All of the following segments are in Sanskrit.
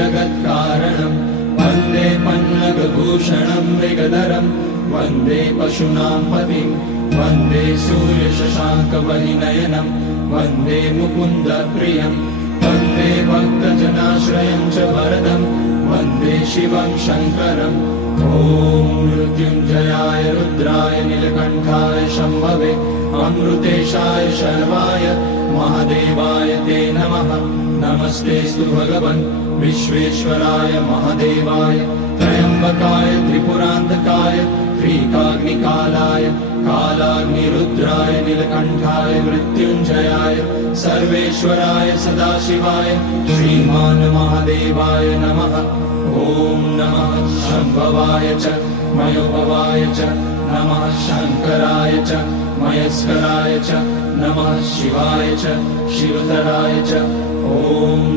जगत्कारणं वन्दे पन्नगभूषणं मृगधरं वन्दे पशूनां पतिं वन्दे सूर्यशशाङ्कवलिनयनं वन्दे मुकुन्दप्रियं वन्दे भक्तजनाश्रयं च वरदं वन्दे शिवं शङ्करम् ॐ मृत्युञ्जयाय रुद्राय नीलकण्ठाय शम्भवे अमृतेशाय शर्वाय महादेवाय ते नमः। नमस्तेऽस्तु भगवन् विश्वेश्वराय महादेवाय त्र्यम्बकाय त्रिपुरान्तकाय त्रिकाग्निकालाय कालाग्निरुद्राय नीलकण्ठाय मृत्युञ्जयाय सर्वेश्वराय सदाशिवाय श्रीमान् महादेवाय नमः। ॐ नमः शम्भवाय च मयोभवाय च नमः शङ्कराय च मयस्कराय च नमः शिवाय च शिवतराय च ॐ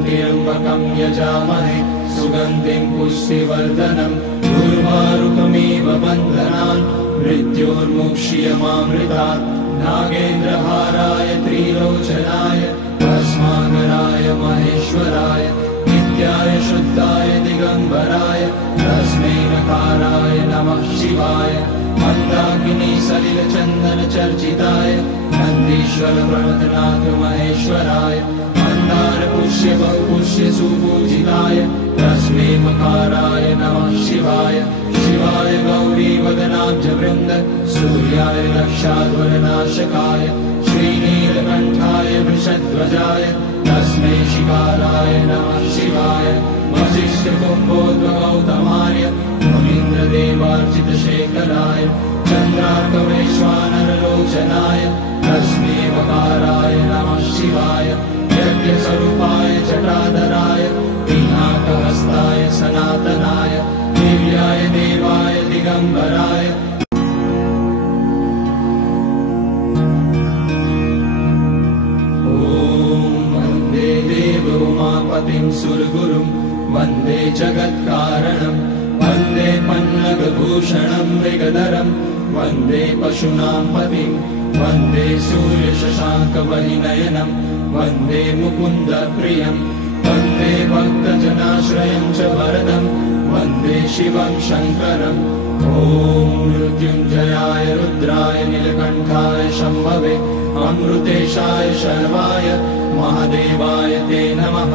त्र्यम्बकं यजामहे सुगन्धिं पुष्टिवर्धनम् उर्वारुकमिव बन्धनान् मृत्योर्मुक्ष्यमामृतात् नागेन्द्रहाराय त्रिलोचनाय भस्माकराय महेश्वराय नित्याय शुद्धाय दिगम्बराय तस्मै नकाराय नमः शिवाय मन्दाकिनी सलिलचन्दनचर्चिताय नन्दीश्वर प्रणतनाथ महेश्वराय मन्दारपुष्य बहुपुष्य सुपूजिताय तस्मै मकाराय नमः शिवाय शिवाय गौरीवदनाब्जवृन्द सूर्याय रक्षाध्वरनाशकाय श्रीनीलकण्ठाय वृषध्वजाय तस्मै शिकाराय नमः शिवाय वसिष्ठकुम्भोद्भवगौतमाय मुनीन्द्रदेवार्चितशेखराय चन्द्रार्कवैश्वानरलोचनाय तस्मै वकाराय नमः शिवाय यज्ञस्वरूपाय जटाधराय पिनाकहस्ताय सनातनाय दिव्याय देवाय दिगम्बराय उमापतिं सुरगुरुं वन्दे जगत्कारणं वन्दे पन्नगभूषणं मृगधरं वन्दे पशूनां पतिं वन्दे सूर्यशशाङ्कवलिनयनं वन्दे मुकुन्दप्रियं वन्दे भक्तजनाश्रयं च वरदं वन्दे शिवं शङ्करम् ॐ मृत्युञ्जयाय रुद्राय नीलकण्ठाय शम्भवे अमृतेशाय शर्वाय महादेवाय ते नमः।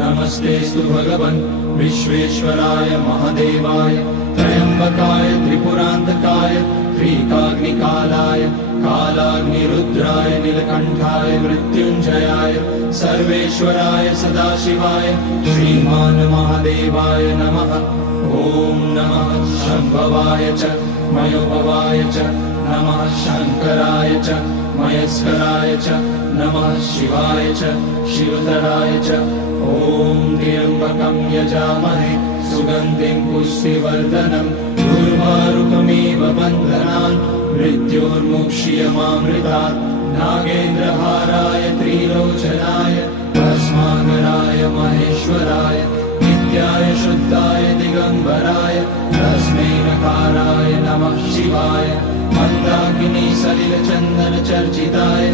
नमस्तेऽस्तु भगवन् विश्वेश्वराय महादेवाय त्र्यम्बकाय त्रिपुरान्तकाय त्रिकाग्निकालाय कालाग्निरुद्राय नीलकण्ठाय मृत्युञ्जयाय सर्वेश्वराय सदाशिवाय श्रीमान् महादेवाय नमः। ॐ नमः शम्भवाय च मयोभवाय च नमः शङ्कराय च मयस्कराय च नमः शिवाय च शिवतराय च ॐ त्र्यम्बकं यजामहे सुगन्धिं पुष्टिवर्धनम् उर्वारुकमिव बन्धनान् मृत्योर्मुक्ष्यमामृतात् नागेन्द्रहाराय त्रिलोचनाय भस्माकराय महेश्वराय नित्याय शुद्धाय दिगम्बराय तस्मै नकाराय नमः शिवाय मन्दाकिनी सलिलचन्दनचर्चिताय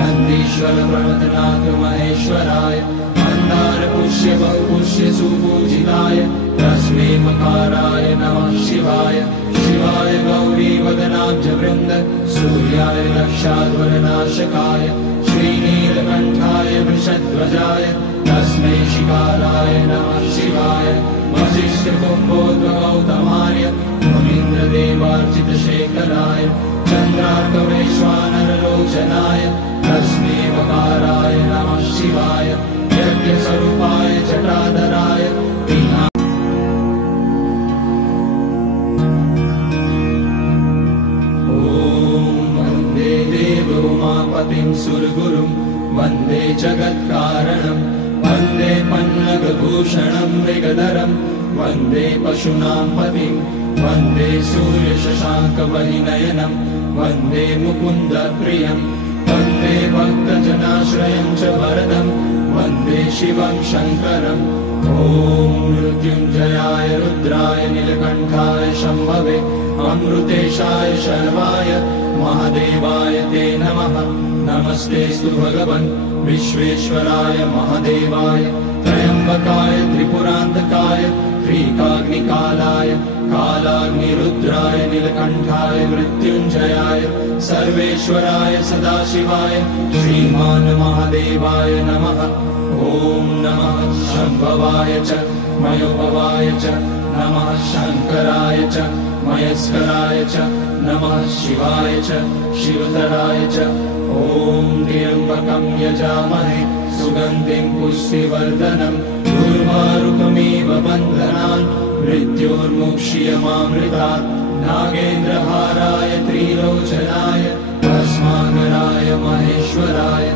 नन्दीश्वर प्रणतनाथ महेश्वराय मन्दारपुष्य बहुपुष्य सुपूजिताय तस्मै मकाराय नमः शिवाय शिवाय गौरीवदनाब्जवृन्द सूर्याय रक्षाध्वरनाशकाय श्रीनीलकण्ठाय वृषध्वजाय तस्मै शिकाराय नमः शिवाय वसिष्ठकुम्भोद्भवगौतमाय मुनीन्द्रदेवार्चितशेखराय चन्द्रार्कवैश्वानरलोचनाय तस्मै वकाराय नमः शिवाय यज्ञस्वरूपाय जटाधराय ॐ वन्दे देवोमापतिं सुरगुरुं वन्दे जगत्कारणं वन्दे पन्नगभूषणं मृगधरं वन्दे पशूनां पतिं वन्दे सूर्यशशाङ्कवलिनयनं वन्दे मुकुन्दप्रियं वन्दे भक्तजनाश्रयं च वरदं वन्दे शिवं शङ्करम् ॐ मृत्युञ्जयाय रुद्राय नीलकण्ठाय शम्भवे अमृतेशाय शर्वाय महादेवाय ते नमः। नमस्तेऽस्तु भगवन् विश्वेश्वराय महादेवाय त्र्यम्बकाय त्रिपुरान्तकाय त्रिकाग्निकालाय कालाग्निरुद्राय नीलकण्ठाय मृत्युञ्जयाय सर्वेश्वराय सदाशिवाय श्रीमान् महादेवाय नमः। ॐ नमः शम्भवाय च मयोभवाय च नमः शङ्कराय च मयस्कराय च नमः शिवाय च शिवतराय च। ॐ त्र्यम्बकं यजामहे सुगन्धिं पुष्टिवर्धनम् उर्वारुकमिव बन्धनान् मृत्योर्मुक्ष्यमामृतात्। नागेन्द्रहाराय त्रिलोचनाय भस्माकराय महेश्वराय